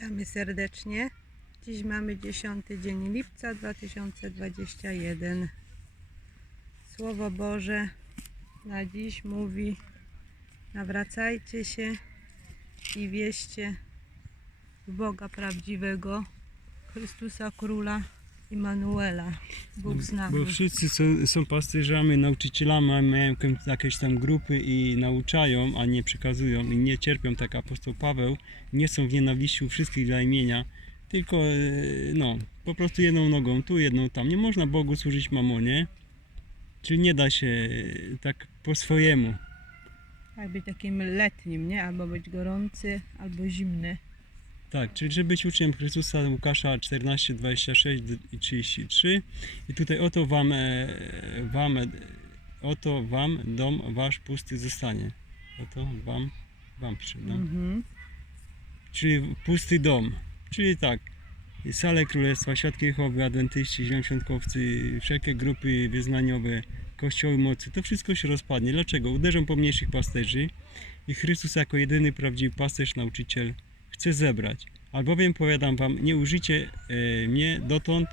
Witamy serdecznie. Dziś mamy 10 dzień lipca 2021. Słowo Boże na dziś mówi: Nawracajcie się i wieście w Boga prawdziwego, Chrystusa Króla Immanuela. Bóg z nami. Bo wszyscy są, są pasterzami, nauczycielami, mają jakieś- tam grupy i nauczają, a nie przekazują i nie cierpią tak apostoł Paweł, nie są w nienawiści u wszystkich dla imienia, tylko e, no, po prostu jedną nogą tu, jedną tam. Nie można Bogu służyć mamonie, czyli nie da się e, tak po swojemu. Tak być takim letnim, nie? Albo być gorący, albo zimny. Tak, czyli żeby być uczniem Chrystusa Łukasza 14, 26 i 33 i tutaj oto wam, e, wam, oto wam dom wasz pusty zostanie. Oto wam, wam pisze, no. Mhm. Czyli pusty dom, czyli tak, sale królestwa, świadki Jehowy, adwentyści, zielonoświątkowcy, wszelkie grupy wyznaniowe, kościoły mocy, to wszystko się rozpadnie. Dlaczego? Uderzą po mniejszych pasterzy i Chrystus jako jedyny prawdziwy pasterz, nauczyciel chce zebrać. Albowiem powiadam wam, nie użycie e, mnie dotąd,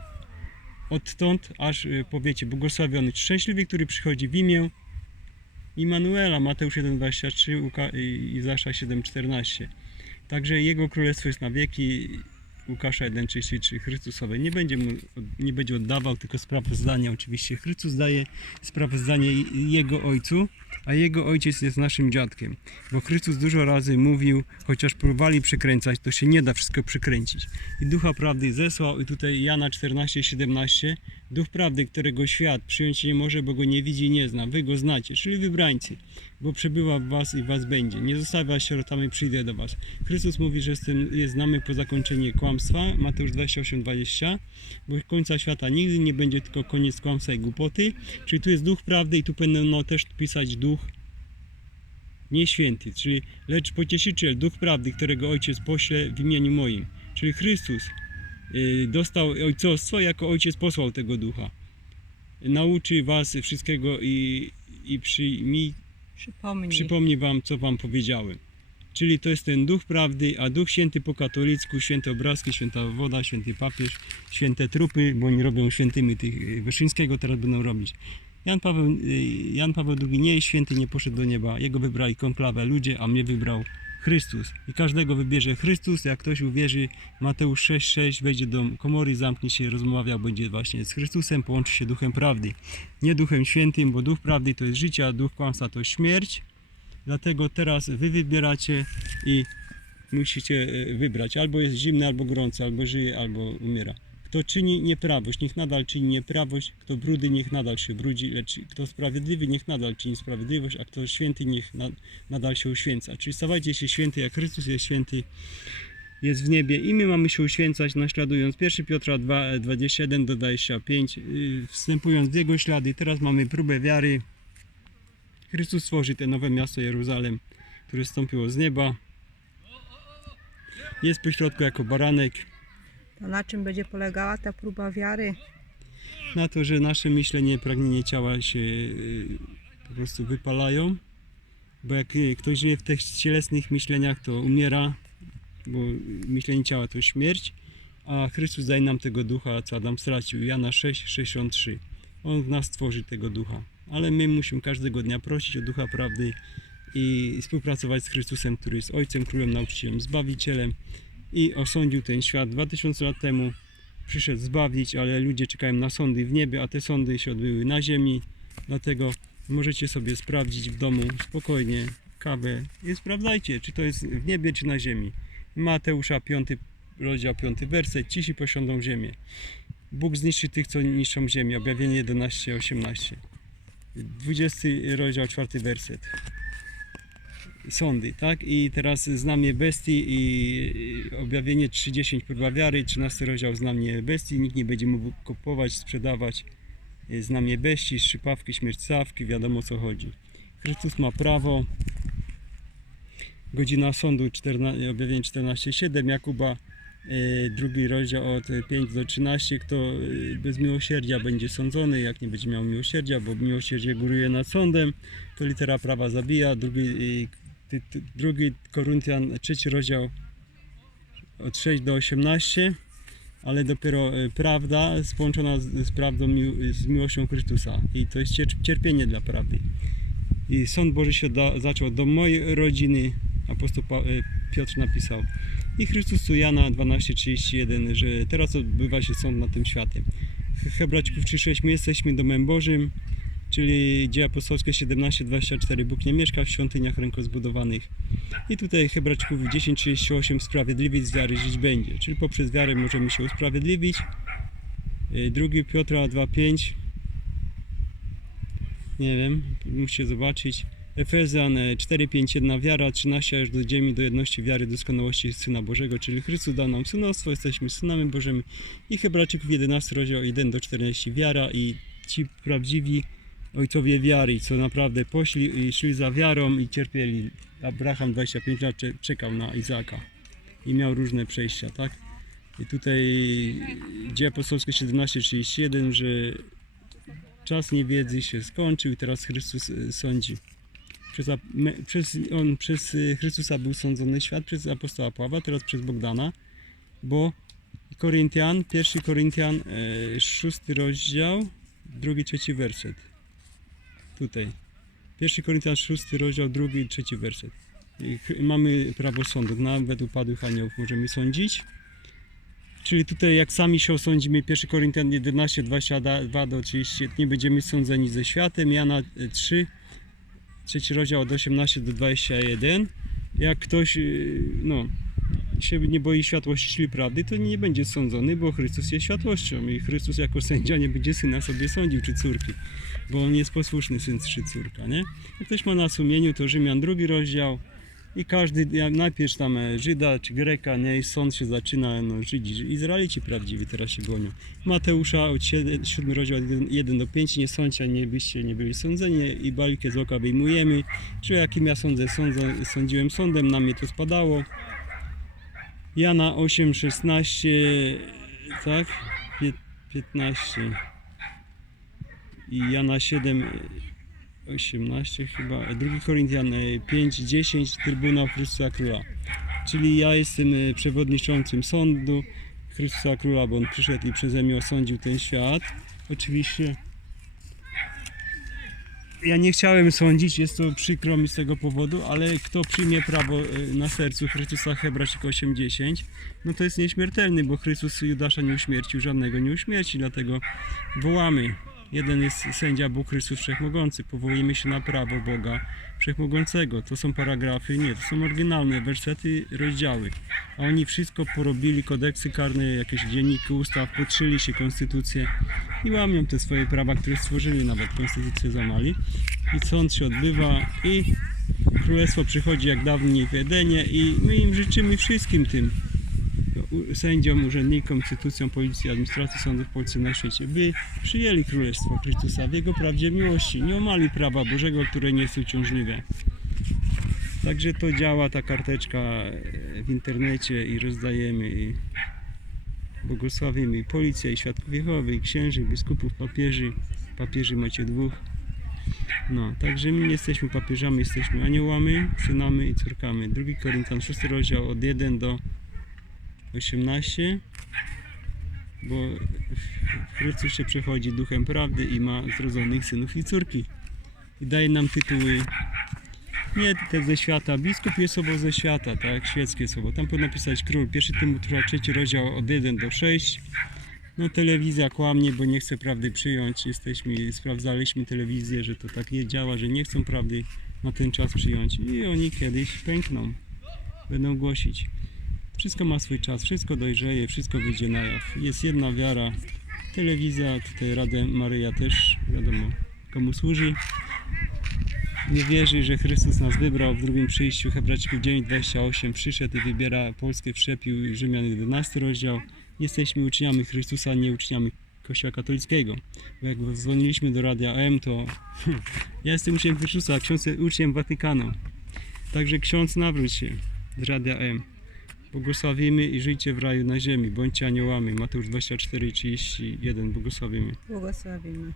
odtąd, aż e, powiecie, błogosławiony, szczęśliwy, który przychodzi w imię Immanuela, Mateusz 1,23, Łuka- i Izasza 7,14. Także Jego królestwo jest na wieki. Łukasza 1,33 Chrystusowe. Nie będzie, mu, nie będzie oddawał, tylko sprawozdanie oczywiście. Chrystus daje sprawozdanie Jego Ojcu, a Jego Ojciec jest naszym dziadkiem. Bo Chrystus dużo razy mówił, chociaż próbowali przekręcać, to się nie da wszystko przekręcić. I Ducha Prawdy zesłał i tutaj Jana 14,17 Duch Prawdy, którego świat przyjąć nie może, bo go nie widzi nie zna. Wy go znacie, czyli wybrańcy bo przebywa w was i was będzie. Nie zostawia sierotami, przyjdę do was. Chrystus mówi, że jestem, jest z nami po zakończeniu kłamstwa, Mateusz 28, 20, bo końca świata nigdy nie będzie tylko koniec kłamstwa i głupoty, czyli tu jest duch prawdy i tu powinno też pisać duch nie święty, czyli lecz pocieszyciel, duch prawdy, którego ojciec pośle w imieniu moim. Czyli Chrystus y, dostał ojcostwo, jako ojciec posłał tego ducha. Nauczy was wszystkiego i, i przyjmij, Przypomnij. przypomni wam, co wam powiedziałem. Czyli to jest ten duch prawdy, a duch święty po katolicku, święte obrazki, święta woda, święty papież, święte trupy, bo oni robią świętymi tych y, Wyszyńskiego, teraz będą robić. Jan Paweł, y, Jan Paweł II nie jest święty, nie poszedł do nieba. Jego wybrali konklawę ludzie, a mnie wybrał Chrystus. I każdego wybierze Chrystus. Jak ktoś uwierzy, Mateusz 6,6 wejdzie do komory, zamknie się, rozmawiał będzie właśnie z Chrystusem, połączy się duchem prawdy. Nie duchem świętym, bo duch prawdy to jest życie, a duch kłamstwa to śmierć. Dlatego teraz wy wybieracie i musicie e, wybrać. Albo jest zimny, albo gorący, albo żyje, albo umiera. Kto czyni nieprawość, niech nadal czyni nieprawość. Kto brudy, niech nadal się brudzi. Lecz kto sprawiedliwy, niech nadal czyni sprawiedliwość. A kto święty, niech na, nadal się uświęca. Czyli stawajcie się święty, jak Chrystus jest święty, jest w niebie. I my mamy się uświęcać, naśladując 1 Piotra 2, 21 do 25, yy, wstępując w Jego ślady. Teraz mamy próbę wiary. Chrystus stworzy te nowe miasto Jeruzalem, które stąpiło z nieba. Jest pośrodku jako baranek. To na czym będzie polegała ta próba wiary? Na to, że nasze myślenie, pragnienie ciała się y, po prostu wypalają. Bo jak y, ktoś żyje w tych cielesnych myśleniach, to umiera, bo myślenie ciała to śmierć. A Chrystus daje nam tego ducha, co Adam stracił. Jana 6, 63. On w nas tworzy tego ducha. Ale my musimy każdego dnia prosić o ducha prawdy i współpracować z Chrystusem, który jest Ojcem, Królem, Nauczycielem, Zbawicielem i osądził ten świat 2000 lat temu. Przyszedł zbawić, ale ludzie czekają na sądy w niebie, a te sądy się odbyły na ziemi. Dlatego możecie sobie sprawdzić w domu spokojnie kawę i sprawdzajcie, czy to jest w niebie, czy na ziemi. Mateusza 5 rozdział 5 werset. Cisi posiądą ziemię. Bóg zniszczy tych, co niszczą ziemię. Objawienie 11, 18. 20 rozdział 4 werset. Sądy, tak? I teraz znamie bestii i objawienie 30 próba wiary, 13 rozdział znamie bestii. Nikt nie będzie mógł kupować, sprzedawać y, znamie bestii, szczypawki, śmierć sawki, wiadomo o co chodzi. Chrystus ma prawo. Godzina sądu, 14, objawienie 14,7 Jakuba, y, drugi rozdział od 5 do 13. Kto y, bez miłosierdzia będzie sądzony, jak nie będzie miał miłosierdzia, bo miłosierdzie góruje nad sądem, to litera prawa zabija. Drugi, drugi Koryntian, trzeci rozdział od 6 do 18, ale dopiero e, prawda połączona z, prawdą, z miłością Chrystusa. I to jest cier- cierpienie dla prawdy. I sąd Boży się da, zaczął do mojej rodziny, apostoł e, Piotr napisał. I Chrystus tu Jana 12:31, że teraz odbywa się sąd nad tym światem. He- Hebrajczyków 3:6 my jesteśmy domem Bożym, czyli dzieje apostolskie 17:24 Bóg nie mieszka w świątyniach ręko zbudowanych. I tutaj Hebrajczyków 10:38 sprawiedliwy z wiary żyć będzie, czyli poprzez wiarę możemy się usprawiedliwić. Y, Drugi Piotra 2:5 nie wiem, musicie zobaczyć. Efezjan e, 4:5 jedna wiara, 13 aż do ziemi, do jedności wiary, doskonałości Syna Bożego, czyli Chrystus dał nam synostwo, jesteśmy synami Bożymi. I Hebrajczyków 11 rozdział 1 do 14 wiara i ci prawdziwi ojcowie wiary, co naprawdę poszli i szli za wiarą i cierpieli. Abraham 25 lat cze- czekał na Izaka i miał różne przejścia, tak? I tutaj dzieje apostolskie 17:31, że czas niewiedzy się skończył i teraz Chrystus e, sądzi. Przez, przez, on przez e, Chrystusa był sądzony świat, przez apostoła Pawła, teraz przez Bogdana, bo Koryntian, pierwszy Koryntian, e, szósty rozdział, drugi, trzeci werset. Tutaj. Pierwszy Koryntian, szósty rozdział, drugi i trzeci werset. I ch- mamy prawo sądu. Nawet upadłych aniołów możemy sądzić. Czyli tutaj jak sami się osądzimy, 1 Koryntian 11, 22 do 30, nie będziemy sądzeni ze światem, Jana e, 3, trzeci rozdział od 18 do 21. Jak ktoś y, no, się nie boi światłości, prawdy, to nie będzie sądzony, bo Chrystus jest światłością i Chrystus jako sędzia nie będzie syna sobie sądził, czy córki, bo on jest posłuszny syn czy córka, nie? Jak ktoś ma na sumieniu, to Rzymian drugi rozdział, i każdy, ja- najpierw tam e, Żyda czy Greka, nie, i sąd się zaczyna, no Żydzi, Izraelici prawdziwi teraz się gonią. Mateusza od 7, 7 rozdział od 1, 1 do 5, nie sądźcie, nie byście nie byli sądzeni i balikę z oka wyjmujemy. Czy jakim ja sądzę, sądzę, sądziłem sądem, na mnie to spadało. Jana 8, 16, tak, Pię- 15 i Jana 7, 18 chyba, 2 Koryntian e, 5, 10, Trybunał Chrystusa Króla. Czyli ja jestem e, przewodniczącym sądu Chrystusa Króla, bo on przyszedł i przeze mnie osądził ten świat. Oczywiście ja nie chciałem sądzić, jest to przykro mi z tego powodu, ale kto przyjmie prawo e, na sercu Chrystusa Hebrajczyk 8:10, no to jest nieśmiertelny, bo Chrystus Judasza nie uśmiercił, żadnego nie uśmierci, dlatego wołamy. Jeden jest sędzia Bóg Chrystus Wszechmogący. Powołujemy się na prawo Boga Wszechmogącego. To są paragrafy, nie, to są oryginalne wersety, rozdziały. A oni wszystko porobili, kodeksy karne, jakieś dzienniki ustaw, podszyli się konstytucję i łamią te swoje prawa, które stworzyli, nawet konstytucję zamali. I sąd się odbywa i królestwo przychodzi jak dawniej w Edenie i my im życzymy wszystkim tym sędziom, urzędnikom, instytucjom policji, administracji sądów w Polsce na świecie, by przyjęli Królestwo Chrystusa w Jego prawdzie miłości, nie omali prawa Bożego, które nie jest uciążliwe. Także to działa ta karteczka e, w internecie i rozdajemy i błogosławimy i policję, i świadków Jehowy, i księży, i biskupów, papieży. Papieży macie dwóch. No, także my nie jesteśmy papieżami, jesteśmy aniołami, synami i córkami. Drugi Koryntian, 6 rozdział od 1 do 18, bo Chrystus się przechodzi duchem prawdy i ma zrodzonych synów i córki. I daje nam tytuły nie te ze świata. Biskup jest sobą ze świata, tak? Świeckie słowo. Tam powinno pisać król. Pierwszy Tymoteusza, trzeci rozdział od 1 do 6. No telewizja kłamie, bo nie chce prawdy przyjąć. Jesteśmy, sprawdzaliśmy telewizję, że to tak nie działa, że nie chcą prawdy na ten czas przyjąć. I oni kiedyś pękną. Będą głosić. Wszystko ma swój czas, wszystko dojrzeje, wszystko wyjdzie na jaw. Jest jedna wiara. Telewizja, tutaj Radę Maryja też, wiadomo, komu służy. Nie wierzy, że Chrystus nas wybrał w drugim przyjściu. Hebrajczyków 9:28 przyszedł i wybiera Polskę, wszczepił Rzymian 11 rozdział. Jesteśmy uczniami Chrystusa, nie uczniami Kościoła katolickiego. Bo jak dzwoniliśmy do Radia M, to ja jestem uczniem Chrystusa, a ksiądz uczniem Watykanu. Także ksiądz nawróć się z Radia M. Błogosławimy i żyjcie w raju na ziemi. Bądźcie aniołami. Mateusz 24, 31. Błogosławimy. Błogosławimy.